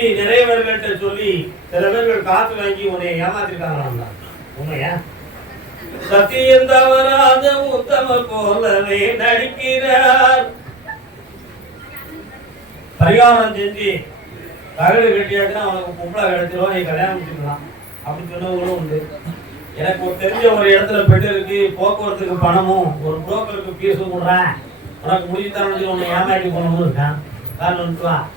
சொல்லி நிறைய பேர்கள்ட்ட சொல்லி சில பேர்கள் காத்து வாங்கி உன்னை ஏமாத்திருக்காங்களா? உண்மையா? சத்தியம் தவறாத உத்தம போலவே நடிக்கிறார். பரிகாரம் செஞ்சு தகடு கட்டியாச்சுன்னா அவனுக்கு பொம்பளை கிடைச்சிருவா, நீ கல்யாணம் முடிச்சுக்கலாம் அப்படின்னு சொன்னவங்களும் உண்டு. எனக்கு ஒரு தெரிஞ்ச ஒரு இடத்துல பெட்டு இருக்கு, போக்குவரத்துக்கு பணமும் ஒரு புரோக்கருக்கு பீஸும் கொடுறேன், உனக்கு முடிச்சு தரணும் உன்னை ஏமாற்றி போனவங்களும் இருக்கான். காரணம்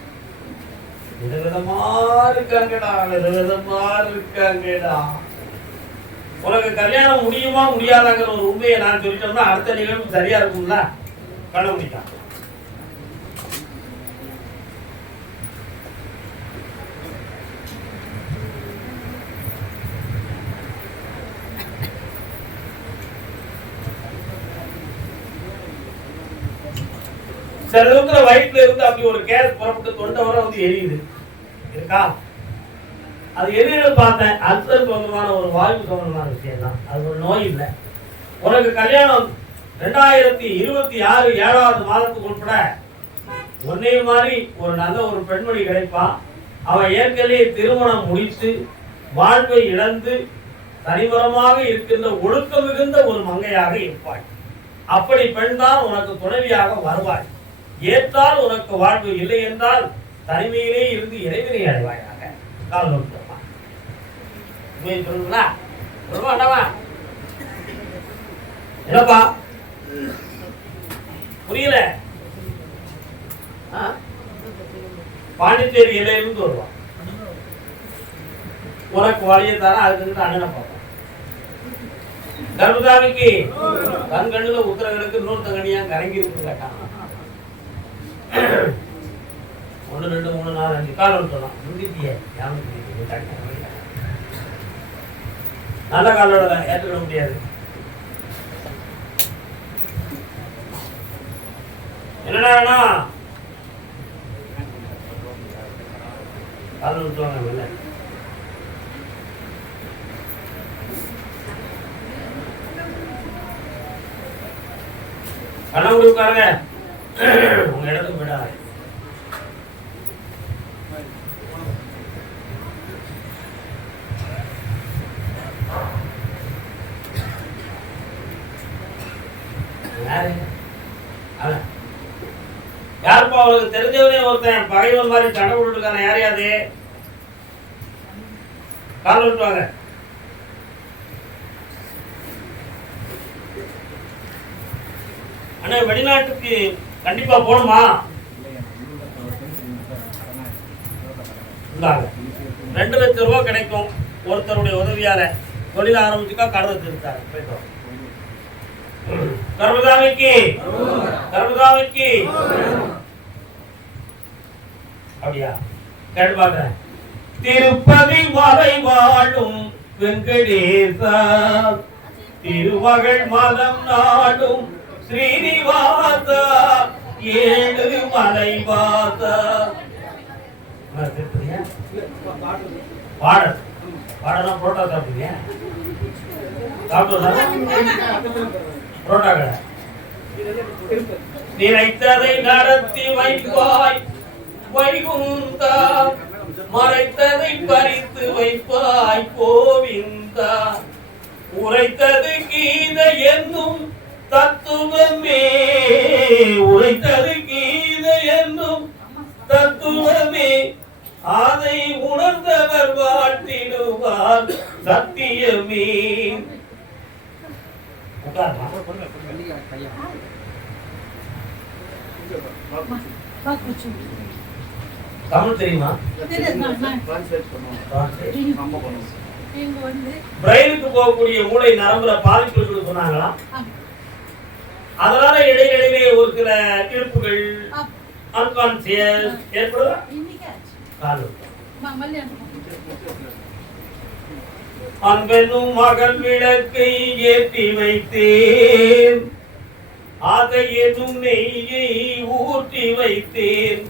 விதவிதமா இருக்காங்கடா, விதவிதமா இருக்காங்கடா. உனக்கு கல்யாணம் முடியுமா முடியாதாங்கிற ஒரு உண்மையை நான் சொல்லிட்டோம்னா அடுத்த நிகழ்வு சரியா இருக்கும்ல. கண்ண முடிக்கலாம். சில இருக்கிற வயிற்றுல இருந்து அப்படி ஒரு கேஸ் புறப்பட்டு தொண்டை வர வந்து எரியுது இருக்கா? அது எரியுது பார்த்தேன். அல்சர் சம்பந்தமான ஒரு வாயு சம்பந்தமான விஷயம் தான், அது ஒரு நோய் இல்லை. உனக்கு கல்யாணம் 2026 7வது மாதத்துக்கு உட்பட ஒன்னே மாதிரி ஒரு நல்ல ஒரு பெண்மணி கிடைப்பான். அவன் ஏற்கனவே திருமணம் முடித்து வாழ்வை இழந்து தனிமரமாக இருக்கின்ற ஒழுக்கம் மிகுந்த ஒரு மங்கையாக இருப்பாள். அப்படி பெண் தான் உனக்கு துணைவியாக வருவாள். ஏற்றால் உனக்கு வாழ்வு, இல்லை என்றால் தனிமையிலே இருந்து இறைவனை அடைவாயாக. கால் நோக்கமா என்னப்பா புரியல? பாண்டிச்சேரி இருந்து வருவான். உனக்கு வழியை தர அதுக்கு அண்ணனை பார்ப்பான். கர்மசாமிக்கு தன் கண்ணுல உத்தரங்களுக்கு இன்னொருத்தங்கனியா கரங்கி இருக்கு கேட்டான். 1 2 3 4 5 காலம் சொல்லலாம். நல்ல காலோட ஏற்றுக்கிட முடியாது. என்னடா காலம் விட்டுவாங்க இல்லை. கண்ணாடி உட்காருங்க, உங்க இடத்துக்கு போயிடாத. யாருப்பா அவளுக்கு தெரிஞ்சவனே ஒருத்தன் பகைவன் மாதிரி சண்டை போட்டுருக்கான? யாரையாது கால் விட்டுவாங்க. அண்ணா வெளிநாட்டுக்கு கண்டிப்பா போகணுமா? 2 லட்சம் ரூபாய் கிடைக்கும் ஒருத்தருடைய உதவியால. தொழில் ஆரம்பிச்சுக்கா கடை இருக்காரு. போயிட்டோம். கர்மசாமிக்கு கர்மசாமிக்கு அப்படியா கேட்டு பாக்குறேன். திருப்பதி மலை வாழும் வெங்கடேசா, திருமகள் மதம் நாடும் ஸ்ரீனிவாசா, 7 மலை வாசா. பாடல் பாடலாம். புரோட்டா சாப்பிடுங்க. புரோட்டா கடை நினைத்ததை நடத்தி வைப்பாய் வைகுந்தா, மறைத்ததை பறித்து வைப்பாய் கோவிந்தா, உரைத்தது கீதை என்னும் தத்துவமே, உரைத்தது கீதை என்னும் தத்துவமே, அதை உணர்ந்தவர் வாழ்த்திடுவார் சத்தியமே. தமிழ் தெரியுமா? பிரெயினுக்கு போகக்கூடிய மூளை நரம்புல பாதிப்பு சொன்னாங்களா? அதனால இடையிடையே ஒரு சில இழப்புகள் அன்கான்சியஸ் ஏற்படுதா? அன்பெனும் மகள் விளக்கை ஏற்றி வைத்தேன், அதை எனும் நெய்யை ஊற்றி வைத்தேன்,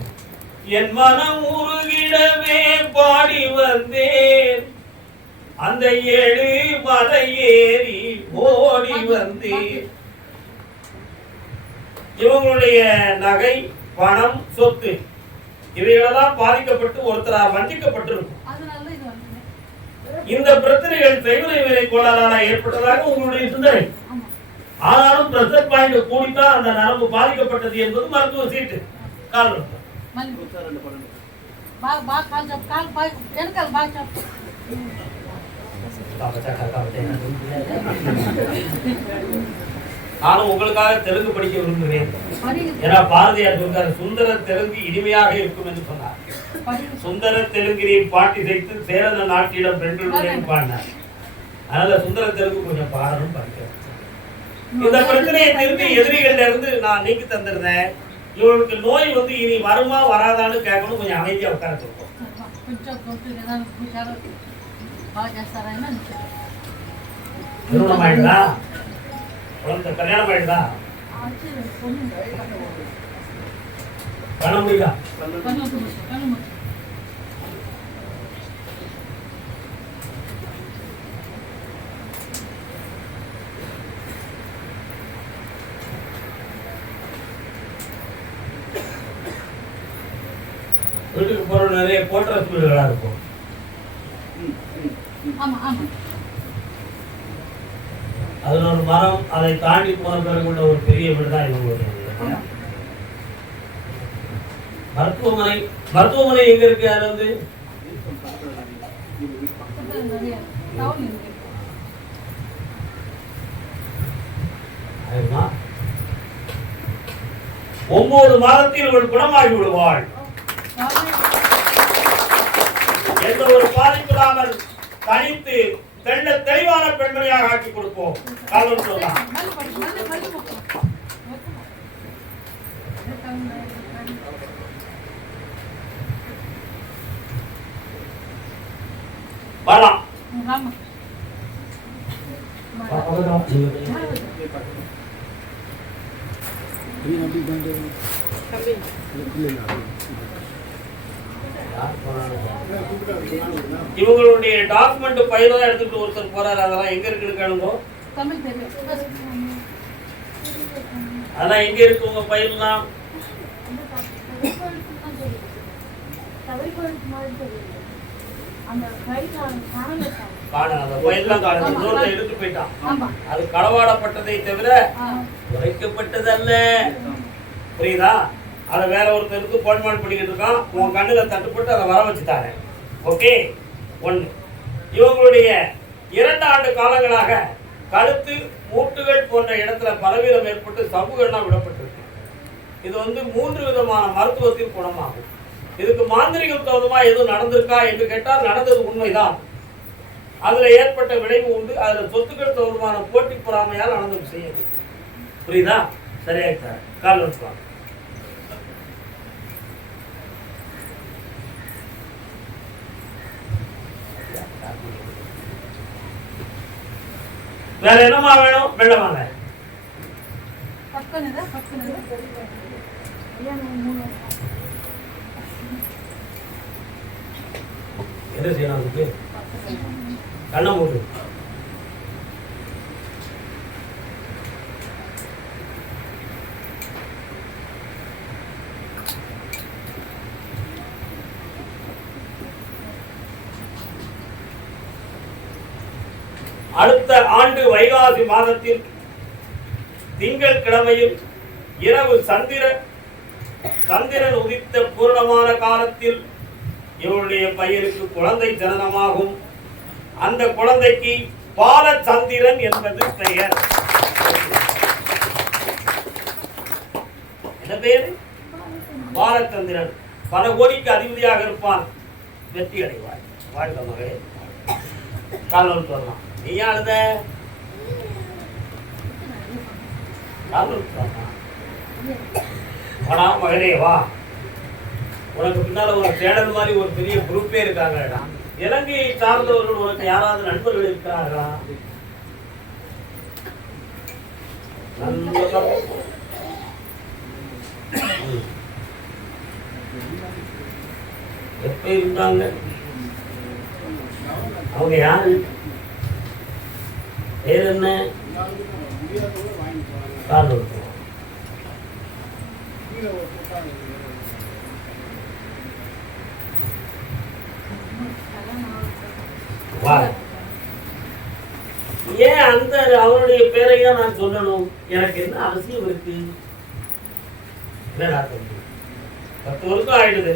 என் மனம் உருகிடவே பாடி வந்தேன், அந்த 7 மலை ஏறி ஓடி வந்தேன். இவங்களுடைய நகை, பணம், சொத்து இவைகளெல்லாம் பாதிக்கப்பட்டு ஒருத்தரால் வஞ்சிக்கப்பட்டிருக்கும். இந்த பிரச்சனைகள் செய்வதை விலை கோளாறால ஏற்பட்டதாக உங்களுடைய சிந்தனை. ஆனாலும் பிரஷர் பாயிண்ட் கூடித்தான் அந்த நரம்பு பாதிக்கப்பட்டது என்பது மருத்துவ சீட்டு. கால் நானும் உங்களுக்காக தெலுங்கு படிக்க விரும்புகிறேன். ஏன்னா பாரதியார் சொல்றாரு, சுந்தர தெலுங்கு இனிமையாக இருக்கும் என்று சொன்னார். சுந்தர தெலுங்கினை பாட்டி செய்து சேரன நாட்டிடம் பெண்களுடன் பாடினார். அதனால சுந்தர தெலுங்கு கொஞ்சம் பாடணும் படிக்கிறேன். இந்த பிரச்சனையை தீர்த்து எதிரிகள்ல இருந்து நான் நீக்கி தந்திருந்தேன். இவங்களுக்கு நோய் வந்து இனி வருமா வராதான்னு கேட்கணும். கொஞ்சம் அமைதியா உட்கார சொல்லுவோம். திருமணம் ஆயிடுதா? கல்யாணம் ஆயிடுதா? பண்ண முடியுதா? வீட்டுக்கு போற நிறைய போட்ட வீடுகளா இருக்கும். அதுல ஒரு மரம், அதை தாண்டி போன பிறகு உள்ள ஒரு பெரிய வீடு தான் இவங்களுடைய. மருத்துவமனை எங்க இருக்கு? அது வந்து 9 மாதத்தில் இவள் குணமாகி விடுவாள். எந்த ஒரு பாதிப்பில்லாமல் தனித்து தெளிவான பெண்மணியாக ஆக்கி கொடுப்போம். காலம் சொல்லலாம். வரலாம். இவங்களுடைய டாக்குமெண்ட் ஃபைலா எடுத்துட்டு ஒருத்தர் போறாரு. அதெல்லாம் எங்க இருக்குன்னு கேளுங்க. அதெல்லாம் எங்க இருக்கு உங்க ஃபைல்லாம்? எடுத்து போயிட்டான். அது களவாடப்பட்டதை தவிர குறைக்கப்பட்டது அல்ல. புரியுதா? அதை வேற ஒருத்தருக்கு போன்மான் பண்ணிக்கிட்டு இருக்கான். உன் கண்ணுல தட்டுப்பட்டு அதை வர வச்சுட்டாரு. ஓகே. 1. இவங்களுடைய 2 ஆண்டு காலங்களாக கழுத்து மூட்டுகள் போன்ற இடத்துல பலவீனம் ஏற்பட்டு சபுகள்லாம் விடப்பட்டிருக்கு. இது வந்து 3 விதமான மருத்துவத்தில் குணமாகும். இதுக்கு மாந்திரிகம் தகுந்தமா எதுவும் நடந்திருக்கா என்று கேட்டால் நடந்தது உண்மைதான். அதுல ஏற்பட்ட விளைவு உண்டு. அதுல சொத்துக்கள் தகுந்தமான போட்டி பொறாமையால் நடந்து செய்யுது. புரியுதா? சரியா? கால் வச்சுக்கலாம். வேற என்னமா வேணும்? வெள்ளமாங்க என்ன செய்யணும்? அதுக்கு கண்ணை மூடு. அடுத்த ஆண்டு வைகாசி மாதத்தில் திங்கள் கிழமையில் இரவு சந்திரன் உதித்த பூர்ணமான காலத்தில் இவருடைய பையனுக்கு குழந்தை ஜனனமாகும். அந்த குழந்தைக்கு பாலச்சந்திரன் என்பது பெயர். என்ன பெயர்? பாலச்சந்திரன். பல கோடிக்கு அதிபதியாக இருப்பான். வெற்றி அடைவார். வாழ்க மகளே. காலம் சொல்லலாம். நீ அழுத வாடா மகளே வா. உனக்கு பின்னால ஒரு சேனல் மாதிரி ஒரு பெரிய குரூப்பே இருக்காங்கடா. இலங்கையை சார்ந்தவர்கள் உனக்கு யாராவது நண்பர்கள் இருக்கிறார்களா? எப்ப இருந்தாங்க அவங்க? யாரு? பேர் என்ன? ஏன் அந்த அவருடைய பேரையா நான் சொல்லணும்? எனக்கு என்ன அவசியம் இருக்கு? என்னடா தம்பி, 10 வருஷம் ஆயிடுது.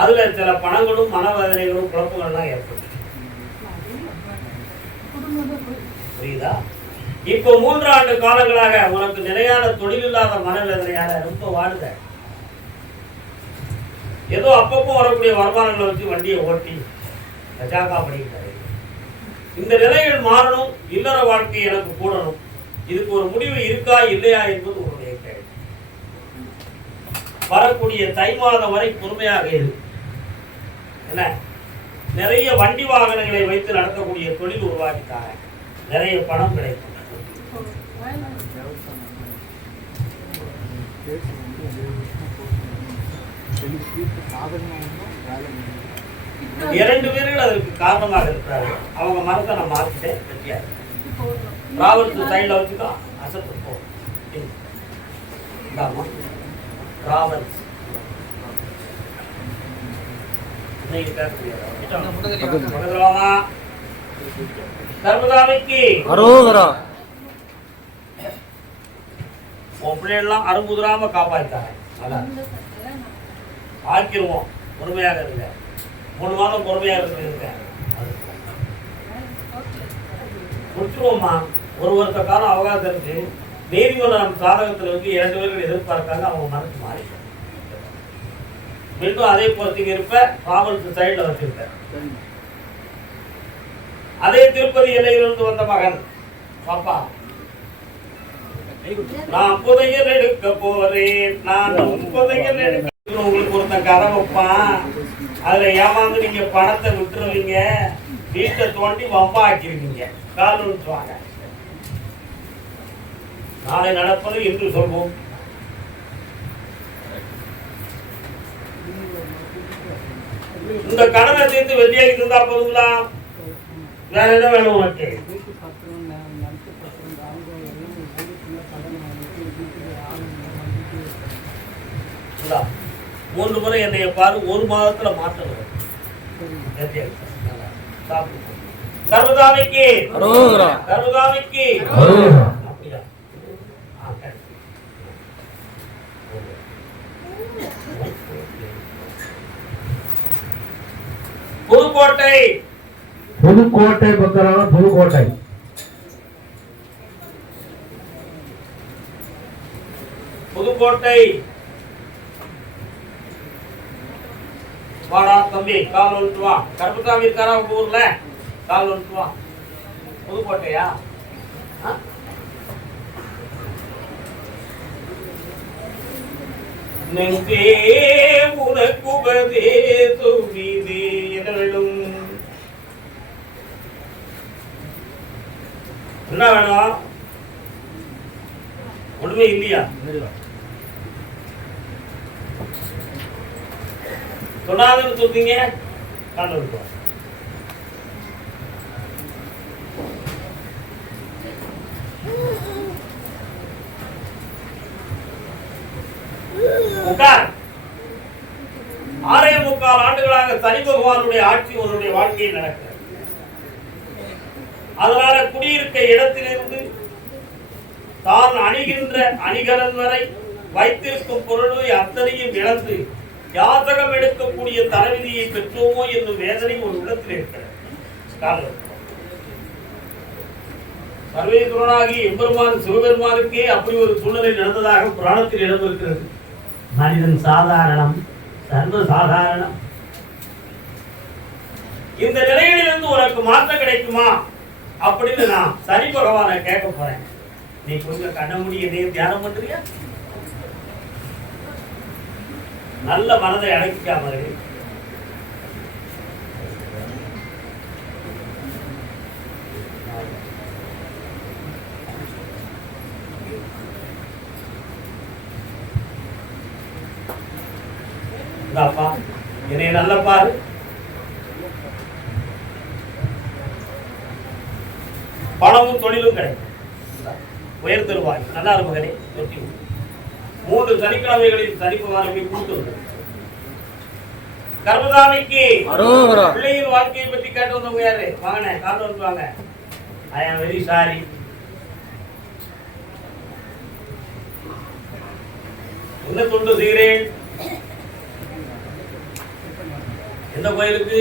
அதுல சில பணங்களும் மனவேதனைகளும் குழப்பங்கள்லாம் ஏற்படும். புரியுதா? இப்போ 3 ஆண்டு காலங்களாக உனக்கு நிலையான தொழில் இல்லாத மனவேதனையால ரொம்ப வாடுத. ஏதோ அப்பப்போ வரக்கூடிய வருமானங்களை வச்சு வண்டியை ஓட்டி கஜாக்கா பண்ணிக்கிட்டாரு. இந்த நிலைகள் மாறணும். இல்லற வாழ்க்கை எனக்கு கூடணும். இதுக்கு ஒரு முடிவு இருக்கா இல்லையா என்பது உங்களுடைய கேள்வி. வரக்கூடிய தை மாதம் வரை பொறுமையாக இரு. என்ன, நிறைய வண்டி வாகனங்களை வைத்து நடத்தக்கூடிய தொழில் உருவாக்கிட்டாங்க. நிறைய பணம் கிடைக்கும். இரண்டு பேர்கள் அதற்கு காரணமாக இருக்கிறார்கள். அவங்க மனத்தை நான் மாற்றிட்டேன். வெற்றியாக ராவல்ஸ் சைடில் வச்சுக்கோ. அசத்து போ ராவல்ஸ் தர்மதாமிக்கு உன் பிள்ளைகள்லாம் அரும்புதிராம காப்பாற்றாங்க. ஆக்கிருவோம். பொறுமையாக இருங்க. 3 மாதம் பொறுமையாக இருக்க முடிச்சுருவோம்மா. 1 வருஷ காலம் அவகாசம் இருக்கு. நீதிமன்றம் சாதகத்தில் இருக்கு. 2 பேர்கள் எதிர்பார்க்காங்க. அவங்க மனசு மாறி மீண்டும் அதே பொறுத்துக்கு இருப்ப. ராவல்ஸ் சைடில் வச்சிருக்க. அதே திருப்பதி எல்லையிலிருந்து வந்த மகன் பாப்பா, நான் புதையல் எடுக்க போறேன். நான் புதையல் எடுக்க. உங்களுக்கு ஒருத்தன் கதை வைப்பான். அதுல ஏமாந்து நீங்க பணத்தை விட்டுருவீங்க. வீட்டை தோண்டி வம்பா ஆக்கிருவீங்க. கால் விட்டுருவாங்க. நாளை நடப்பது என்று சொல்வோம். இந்த கடனை தீர்த்து வெற்றியாகி இருந்தா போதுங்களா? வேற என்ன வேணும் உனக்கு? 3 முறை என்னைய பாரு. 1 மாதத்துல மாற்றம் வரும். கர்மதாமிக்கு கர்மதாமிக்கு அப்படியா? புதுக்கோட்டை புதுக்கோட்டை பத்திரான புதுக்கோட்டை புதுக்கோட்டை வாடா தம்பி, கால் வந்துட்டு வா. கருப்பசாமி இருக்காரா உங்க ஊர்ல? கால் வந்துட்டு வா. புதுக்கோட்டையா? நெஞ்சே உனக்கு உபதேசம் மீது என்ன வேணும்? என்ன வேணும்? ஒண்ணுமே இல்லையா? சொல்லாதுன்னு சொல்றீங்க. கால் வந்துட்டு வா. உட்கார். 6.25 ஆண்டுகளாக சனி பகவானுடைய ஆட்சி உன்னுடைய வாழ்க்கையில் நடக்கிறது. அதனால குடியிருக்க இடத்திலிருந்து தான் அணிகின்ற அணிகலன் வரை வைத்திருக்கும் பொருளை அத்தனையும் இழந்து யாசகம் எடுக்கக்கூடிய தலைவிதியை பெற்றோமோ என்னும் வேதனை ஒரு உள்ளத்தில் இருக்கிறது. சர்வேஸ்வரனாகி எம்பெருமான் சிவபெருமானுக்கே அப்படி ஒரு சூழ்நிலை நடந்ததாக புராணத்தில் இடம் இருக்கிறது. மனிதன் சாதாரணம், சர்வ சாதாரணம். இந்த நிலையிலிருந்து உனக்கு மாற்றம் கிடைக்குமா அப்படின்னு நான் சனி பகவானை கேட்க போறேன். நீ கொஞ்சம் கண்ண முடிய தியானம் பண்றியா? நல்ல மனதை அடக்கிக்காம அப்பா என்னை நல்ல பாரு. பணமும் தொழிலும் கிடைக்கும். உயர் தருவாய். நல்லா மகனே. 3 சனிக்கிழமைகளில் சனிப்பவாரத்தை கூட்டு கர்மதாமிக்கு பிள்ளையின் குழந்தைகள் வாழ்க்கையை பற்றி கேட்டு வந்தவங்க யாரு? வாங்கண்ணே, காட்டு வந்து வாங்க. ஐ ஆம் வெரி சாரி. என்ன தொண்டு செய்கிறேன்? எந்த கோயிலுக்கு?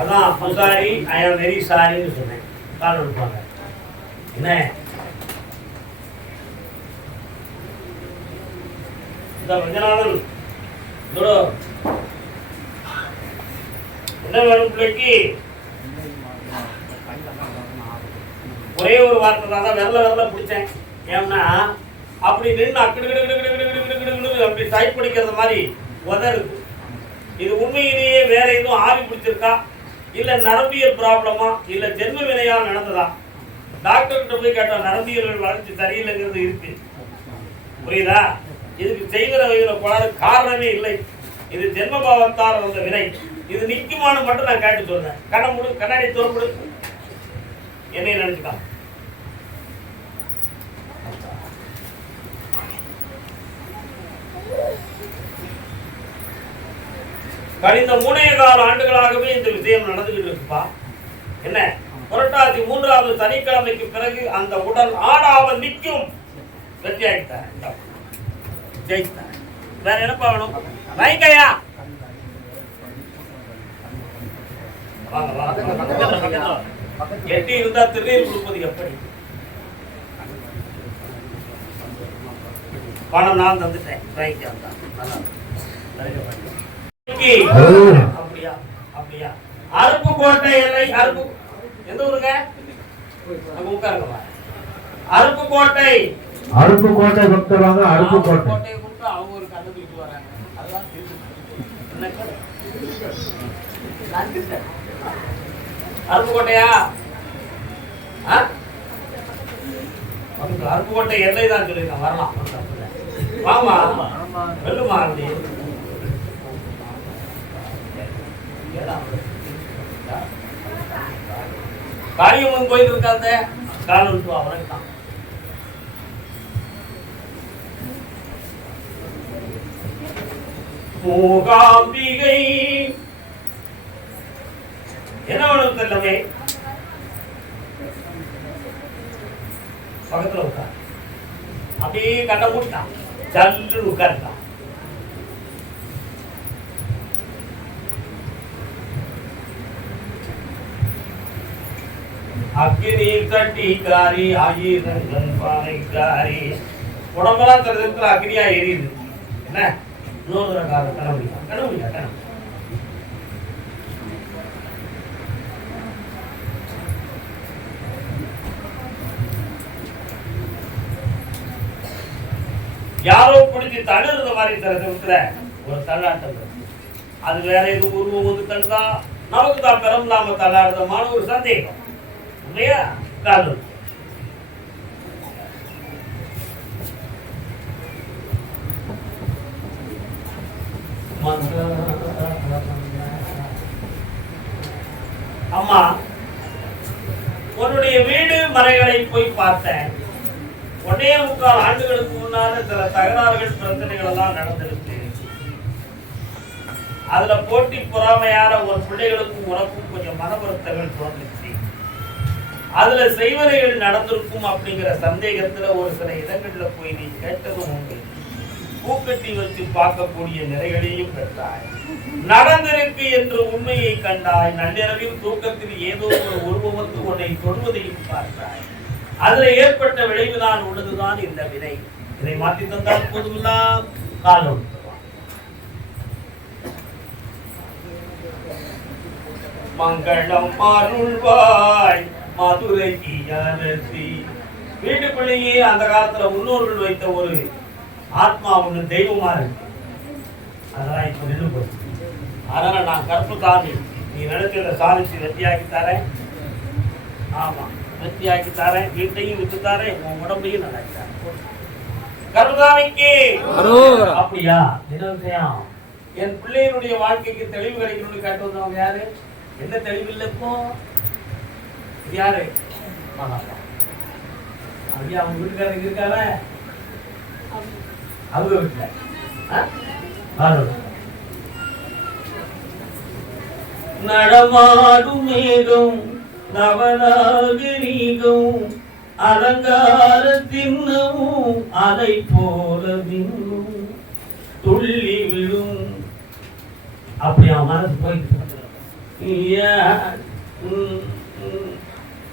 அதான் பூசாரி. ஐ ஆம் வெரி சாரின்னு சொன்னேன். கால் எடுப்பாங்க. என்ன இந்த மஞ்சநாதன் என்ன வேணும் பிள்ளைக்கு? ஒரே ஒரு வார்த்தை தான் விரல பிடிச்சேன். ஏன்னா அப்படி நின்று அப்படி டைப் படிக்கிறது மாதிரி உதருக்கு. இது உண்மையிலேயே வேற எதுவும் ஆவி பிடிச்சிருக்கா, இல்ல நரம்பியல் ப்ராப்ளமா, இல்ல ஜென்ம வினையால் நடந்ததா? டாக்டர்கிட்ட போய் கேட்டா நரம்பியல் வளர்ச்சி சரியில்லைங்கிறது இருக்கு. புரியுதா? இதுக்கு செய்கிற கோளாறு காரணமே இல்லை. இது ஜென்மபாவத்தால் வந்த வினை. இது நிக்குமானு மட்டும் நான் கேட்டு சொல்றேன். கண்ணாடி தோற்படு. என்னை நினைச்சுக்கலாம். கழிந்த 3.25 ஆண்டுகளாகவே இந்த விஷயம் நடந்துகிட்டு இருக்குப்பா. என்ன புரட்டாசி 3வது சனிக்கிழமைக்கு பிறகு அந்த உடல் ஆடாமல் நிற்கும். வெற்றியாகிட்டார், ஜெயித்தார். வேற என்னப்பா வேணும்? வாங்கிக்கையா. எட்டி இருந்தா திருநீர் கொடுப்பது எப்படி? பணம் நான் தந்துட்டேன். அப்படியா? அப்படியா? அருப்புக்கோட்டை எல்லை. அருப்பு எந்த ஊருங்க? உட்காருங்க. அருப்புக்கோட்டை. அருப்புக்கோட்டை பக்தராங்க. அருப்புக்கோட்டை கொடுத்து அவங்க ஒரு கதை தூக்கிட்டு வராங்க. அதெல்லாம் அருப்புக்கோட்டையா? அருப்புக்கோட்டை எல்லை தான் சொல்லியிருக்கேன். வரலாம். வாமா வெல்லுமா. அப்படி காளியம்மன் கோயில் இருக்காத காலம் அவரைத்தான். மூகாம்பிகை என்ன வேணும் தெரியலமே. பக்கத்துல உட்கார். அப்படியே கண்ண மூட்டான். ஜல்லு உட்கார்ட்டான். அக்கினி தட்டிக்காரி ஆயிரங்கள் பானைக்காரி. உடம்பெல்லாம் தரத்துல அக்னியா எரியுது. என்ன இன்னொரு காலம் கனவுடியா யாரோ பிடிச்சி தழுறது மாதிரி தரத்துல ஒரு தள்ளாட்டம். அது வேற எதுவும் உருவம் வந்து தள்ளா நமக்கு தான் பெறம் இல்லாம தள்ளாடுறதுமான ஒரு சந்தேகம் இல்லையா? காலம் அம்மா உன்னுடைய வீடு மனைகளை போய் பார்த்தேன். 1.25 ஆண்டுகளுக்கு முன்னால சில தகராறுகள் பிரச்சனைகள் எல்லாம் நடந்திருக்கு. அதுல போட்டி பொறாமையான ஒரு பிள்ளைகளுக்கும் உனக்கும் கொஞ்சம் மன வருத்தங்கள் தோன்றுச்சு. அதுல செய்வனைகள் நடந்திருக்கும் அப்படிங்கிற சந்தேகத்துல ஒரு சில இடங்கள்ல போய் நீ கேட்டதும் உண்டு. பூக்கட்டி வச்சு பார்க்கக்கூடிய நிறைகளையும் பெற்றாய். நடந்திருக்கு என்று உண்மையை கண்டாய். நள்ளிரவில் தூக்கத்தில் ஏதோ ஒரு உருவம் வந்து உன்னை தொடுவதையும் பார்த்தாய். அதுல ஏற்பட்ட விளைவுதான் உள்ளதுதான் இந்த வினை. இதை மாற்றி தந்தால் போதுமெல்லாம் காலம். மங்களம் அருள்வாய் மதுரை தீயானசி. வீட்டுக்குள்ளேயே அந்த காலத்துல முன்னோர்கள் வைத்த ஒரு ஆத்மா ஒண்ணு தெய்வமா இருக்கு. அதெல்லாம் இப்ப நின்று போச்சு. அதனால நான் கருப்பு சாமி நீ நினைச்சத சாதிச்சு வெற்றியாக்கி தரேன். ஆமா வெற்றியாக்கி தரேன். வீட்டையும் விட்டு தரேன். உன் உடம்பையும் நல்லா தரேன். கருதாமிக்கு அப்படியா? நினைச்சேன் என் பிள்ளைகளுடைய வாழ்க்கைக்கு தெளிவு கிடைக்கணும்னு கேட்டு வந்தவங்க யாரு? என்ன தெளிவு இல்லை இப்போ? யாரு? அப்படியே அவங்க வீட்டுக்காரங்க இருக்காங்க. அவங்க வீட்டுல நடமாடும் மேகம் நவநாகரீகம் அலங்கார தின்னமும் அதை போல விண்ணும் துள்ளி விழும். அப்படி அவன் மனசு போயிட்டு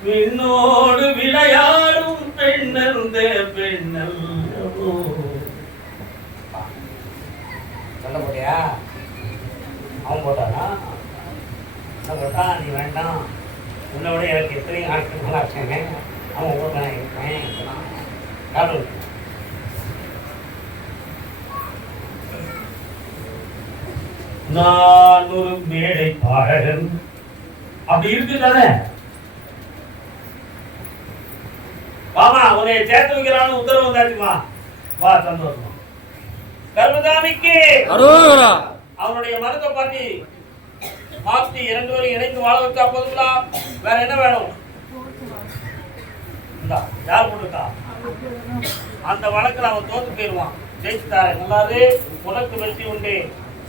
விண்ணோடு விளையாடும் பெண்ணந்த பெண்ணல்லவோ. சொல்ல போட்டியா? அவன் போட்டானா? போட்டா நீ வேண்டாம், உன்னை விட எனக்கு எத்தனை ஆட்கள் நல்லா இருக்காங்க, அவன் கூட நான் இருப்பேன். நான் ஒரு மேடை பாடகன் அப்படி இருக்குதானே. வாமா, உன்னை சேர்த்து வைக்கிறான்னு உத்தரவு வந்தாச்சுமா. வா, சந்தோஷமா. கர்மசாமிக்கு அவனுடைய மனத்தை பார்த்து மாற்றி 2 பேரும் இணைந்து வாழ வச்சா போதுங்களா? வேற என்ன வேணும்? யார் போட்டுட்டா அந்த வழக்கில் அவன் தோத்து போயிடுவான். ஜெயிச்சுட்டாரு நல்லாது, உனக்கு வெற்றி உண்டு,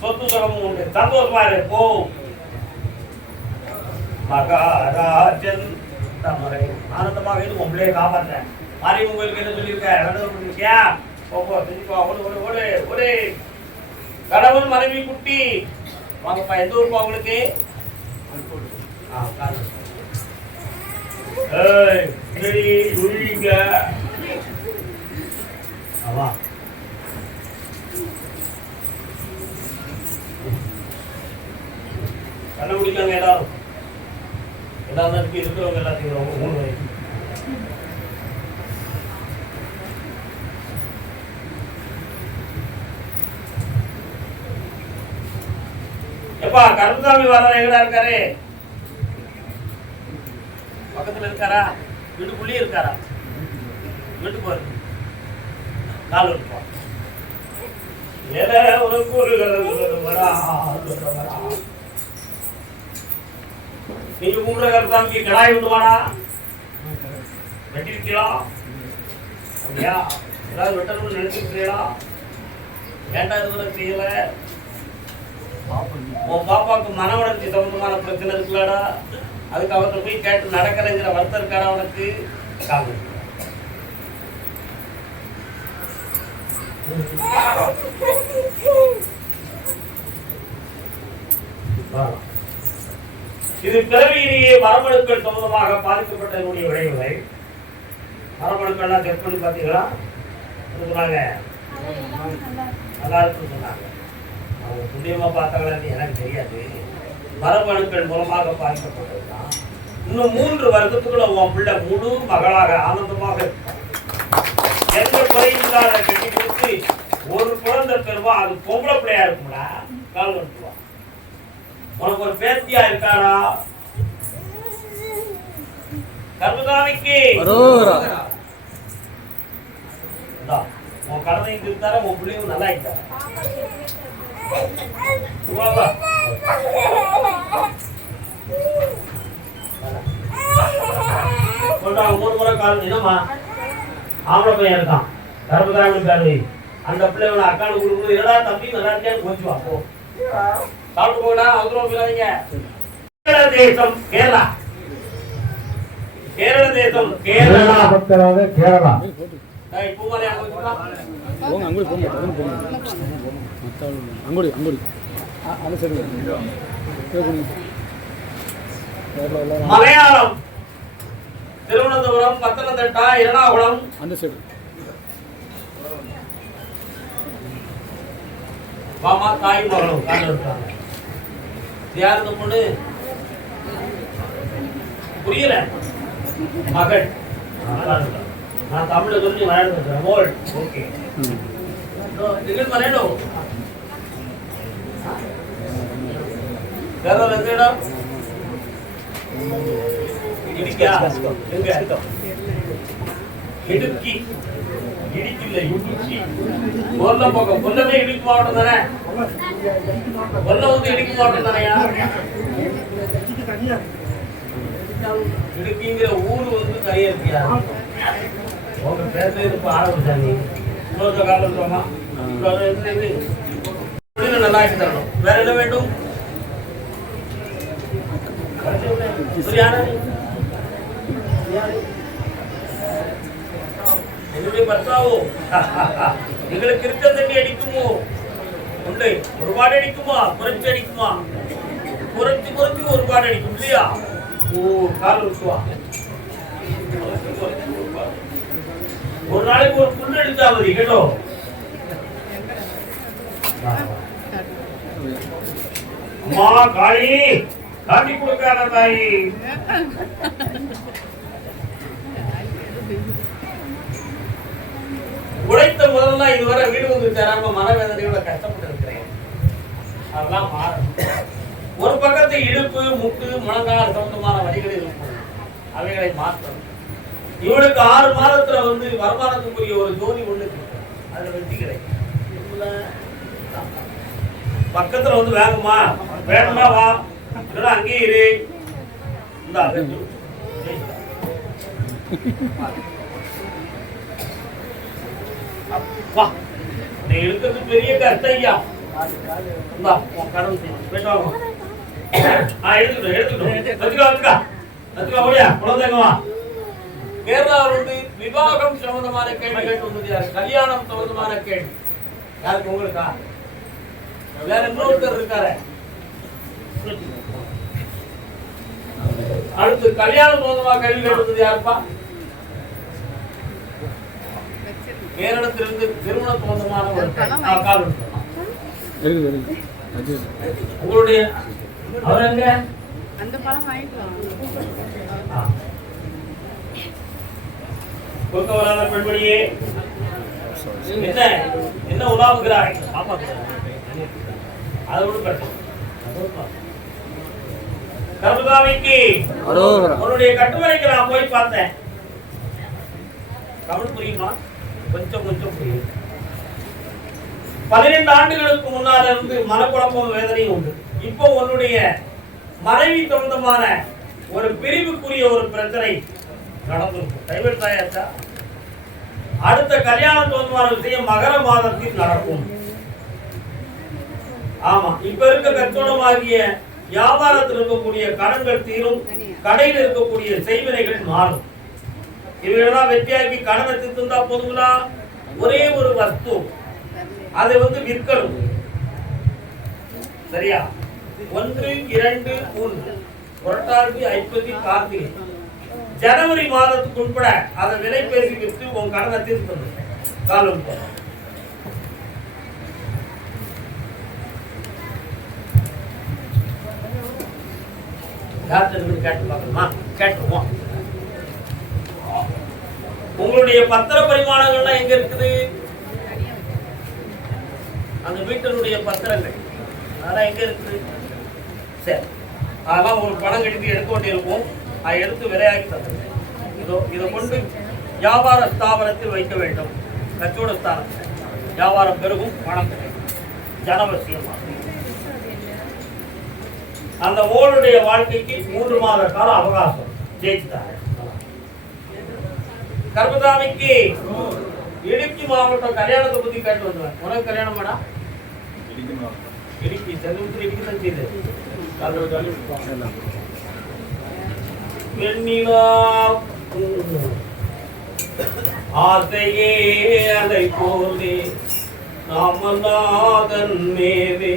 சொத்து சுகமும் உண்டு, சந்தோஷமா இரு. போ. மகாராஜன் தமரை ஆனந்தமாக இருந்து உங்களே காப்பாற்றேன். மாறி உங்களுக்கு என்ன சொல்லியிருக்க? ஓ திருப்பா, ஓடு ஓடு ஓடு ஓடு. கணவன் மனைவி குட்டி வாங்கப்பா. எந்த ஊருப்பா உங்களுக்கு? கண்டுபிடிக்காங்க எல்லாரும். எல்லாரும் இருக்கிறவங்க எல்லாத்தையும் 3 வயசு. எப்பா கருப்புசாமி வர எங்கடா இருக்காரு? பக்கத்துல இருக்காரா? வீட்டுக்குள்ளேயே இருக்காரா? வீட்டுக்கு வரு. நாலு இருப்பா. நீங்க கும்பிட கருப்புசாமிக்கு கடாய் விடுவானா? வெட்டிருக்கீங்களா? அப்படியா? ஏதாவது வெட்டணும்னு நினைச்சிருக்கீங்களா? வேண்டாம், இதுவரை செய்யல. உன் பாப்பாவுக்கு மன வளர்ச்சி சம்பந்தமான பிரச்சனை இருக்கலாடா, அதுக்கு அவர்கிட்ட போய் கேட்டு நடக்கிறேங்கிற வருத்தம் இருக்காடா அவனுக்கு? இது பிறவியிலேயே மரபணுக்கள் சம்பந்தமாக பாதிக்கப்பட்ட என்னுடைய விளைவுகளை மரபணுக்கள்லாம் செக் பண்ணி பார்த்தீங்களா? சொன்னாங்க நல்லா இருக்குன்னு சொன்னாங்க. அவங்க துல்லியமா பார்த்தாங்களான்னு எனக்கு தெரியாது. மரபணுக்கள் மூலமாக பாதிக்கப்பட்டதுதான். இன்னும் 3 வருடத்துக்குள்ள உன் பிள்ளை முழு மகளாக ஆனந்தமாக இருக்கும். எந்த குறையும் இல்லாத கட்டி கொடுத்து ஒரு குழந்தை பெறுவா. அது பொம்பளை பிள்ளையா இருக்கும்டா. கால் வந்துடுவா. உனக்கு ஒரு பேத்தியா இருக்காரா? கர்மசாமிக்கு உன் கடனையும் திருத்தார, உன் பிள்ளையும் நல்லா ஆயிட்டார. மூணு முறை கால். என்னம்மா ஆம்பளை பையன் இருக்கான், கர்மசாமி காலி. அந்த பிள்ளையோட அக்கானு கொடுக்கணும். என்னடா தம்பி நல்லா இருக்கியான்னு கொஞ்சம் அப்போ சாப்பிட்டு போகடா. அவசரம் இல்லாதீங்க. கேரள தேசம் கேரளா, கேரள தேசம் கேரளா, கேரளா. மலையாளம் திருவனந்தபுரம், பத்தனந்திட்டா, எர்ணாகுளம் அந்த சைடு. மாமா தாய் மகளும் இருக்காங்க. யார் இந்த பொண்ணு? புரியல. மகள். நான் தமிழ்ல சொல்லி வளர்ந்துட்டேன். மோல். ஓகே. டிக்கெட் மலையோ? கேரளா எந்த இடம்? இடுக்கியா? எங்க? இடுக்கி. இடுக்கில்ல, இடுக்கி. கொல்லம் பக்கம். கொல்லமே இடுக்கி மாவட்டம் தானே? கொல்லம் வந்து இடுக்கி மாவட்டம் தானையா? இடுக்கிங்கிற ஊர் வந்து தனியா இருக்கியா? உங்க பேர்ல இருப்ப ஆரம்பிச்சாங்க. இவ்வளவு காலம் சொல்லுமா? இவ்வளவு நல்லா ஆக்கி தரணும். வேற என்ன வேண்டும்? என்னுடைய பர்த்தாவோ எங்களுக்கு இருக்க தண்ணி அடிக்குமோ உண்டு ஒருபாடு அடிக்குமா குறைச்சி அடிக்குமா குறைச்சி ஒருபாடு அடிக்கும் இல்லையா ஓ கால் விட்டுவா ஒரு நாளைக்கு ஒரு புல் அடிச்சா மதி கேட்டோ அம்மா காளி காட்டி கொடுக்காத தாயி உழைத்த முதல்ல இதுவரை வீடு வந்து தராம மனவேதனையோட கஷ்டப்பட்டு இருக்கிறேன் அதெல்லாம் மாறும் ஒரு பக்கத்து இடுப்பு முட்டு முழங்கால் சம்பந்தமான வழிகள் இருக்கும் அவைகளை மாற்றணும் இவனுக்கு 6 மாதத்துல வந்து வருமானத்துக்குரிய ஒரு ஜோதி ஒண்ணு அதுல வெற்றி கிடைக்கும் பக்கத்துல வந்து வேகமா வேணுமா வா இதெல்லாம் அங்கேயே இரு இந்த அப்பா நீ இருக்கிறது பெரிய கஷ்டம் ஐயா கடன் போயிட்டு கேரளாவில் வந்து விவாகம் சம்பந்தமான கேள்வி கேட்டு வந்தது யாரு கல்யாணம் சம்பந்தமான கேள்வி யாருக்கு உங்களுக்கா வேற இன்னொருத்தர் இருக்காரு அடுத்து கல்யாணம் சம்பந்தமா கேள்வி கேட்டு வந்தது யாருப்பா கேரளத்திலிருந்து திருமண சம்பந்தமான ஒரு உங்களுடைய அவர் எங்க அந்த பழம் வாங்கிக்கலாம் கொக்கவரான பெண்மணியே என்ன என்ன உலாவுகிறாய் அதோடு பிரச்சனை கருதாவிக்கு உன்னுடைய கட்டுமனைக்கு நான் போய் பார்த்தேன் தமிழ் புரியுமா கொஞ்சம் புரியுது 12 ஆண்டுகளுக்கு முன்னால இருந்து மனக்குழப்பம் வேதனையும் உண்டு இப்போ உன்னுடைய மனைவி சொந்தமான ஒரு பிரிவுக்குரிய ஒரு பிரச்சனை நடந்திருக்கும் கைவிட்டாயாச்சா அடுத்த கல்யாணம் சொந்தமான விஷயம் மகர மாதத்தில் நடக்கும் ஆமா இப்ப இருக்க கச்சோடமாகிய வியாபாரத்தில் இருக்கக்கூடிய கடன்கள் தீரும் கடையில் இருக்கக்கூடிய செய்வினைகள் மாறும் இவையெல்லாம் வெற்றியாக்கி கடனை தீர்த்துந்தா போதுங்களா ஒரே ஒரு வஸ்து அதை வந்து விற்கணும் சரியா 1, 2, 3 புரட்டாசி ஐப்பசி கார்த்திகை ஜனவரி மாதத்துக்கு உட்பட அதை விலை பேசி விற்று உன் கடனை தீர்த்து காலம் கேட்டு பார்க்கணுமா கேட்டுருவோம் உங்களுடைய பத்திர பரிமாணங்கள்லாம் எங்க இருக்குது அந்த வீட்டினுடைய பத்திரங்கள் அதெல்லாம் எங்க இருக்குது சரி அதெல்லாம் ஒரு பணம் கட்டி எடுக்க வேண்டியிருக்கும் அதை எடுத்து விலையாக்கி தந்துருக்கேன் இதை கொண்டு வியாபார ஸ்தாபனத்தில் வைக்க வேண்டும் கச்சோட ஸ்தானத்தில் வியாபாரம் பெருகும் பணம் கிடைக்கும் ஜனவசியமாக அந்த ஓளுடைய வாழ்க்கைக்கு 3 மாத கால அவகாசம் ஜெயித்தார் கர்மதாமிக்கு இடுக்கி மாவட்டம் கல்யாணத்தை பத்தி கேட்டு வந்துவேன் உனக்கு கல்யாணம் வேணா இடுக்கி செல்வத்தில் இடுக்கி தான் செய்து ஆசையே அதை போலே நாமநாதன் மேவே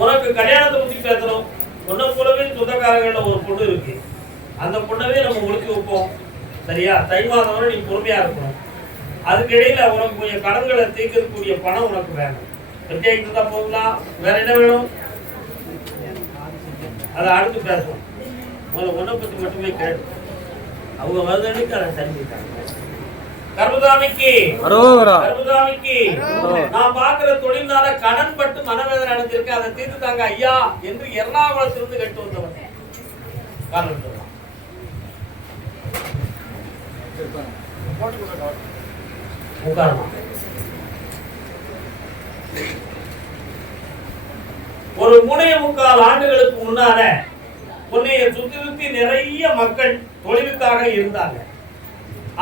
உனக்கு கல்யாணத்தை பத்தி பேசணும் உன்னை போலவே சொந்தக்காரங்கள்ல ஒரு பொண்ணு இருக்கு அந்த பொண்ணவே நம்ம ஒழிச்சு வைப்போம் சரியா தை மாதம் வரை நீ பொறுமையா இருக்கணும் அதுக்கிடையில உனக்கு கொஞ்சம் கடன்களை தீர்க்கக்கூடிய பணம் உனக்கு வேணும் வெற்றியாக்கி இருந்தா போதுங்களா வேற என்ன வேணும் அதை அடுத்து பேசணும் உன்னை பத்தி மட்டுமே கேட்டு அவங்க வருதனுக்கு அதை தெரிஞ்சுட்டாங்க கர்மதாமிக்கு நான் பாக்குற தொழில்னால கடன் பட்டு மனவேதனை அடைஞ்சிருக்கேன் அதை தீர்த்துட்டாங்க ஐயா என்று எர்ணாகுளத்திலிருந்து கேட்டு வந்தவன் காரணம் ஒரு 3.25 ஆண்டுகளுக்கு முன்னால உன்னைய சுத்தி நிறைய மக்கள் தொழிலுக்காக இருந்தாங்க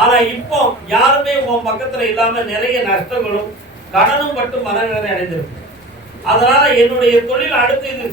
ஆனா இப்போ யாருமே உன் பக்கத்துல இல்லாம நிறைய நஷ்டங்களும் கடனும் பட்டு மனவேதனை அடைந்திருக்கு அதனால என்னுடைய தொழில் அடுத்து இது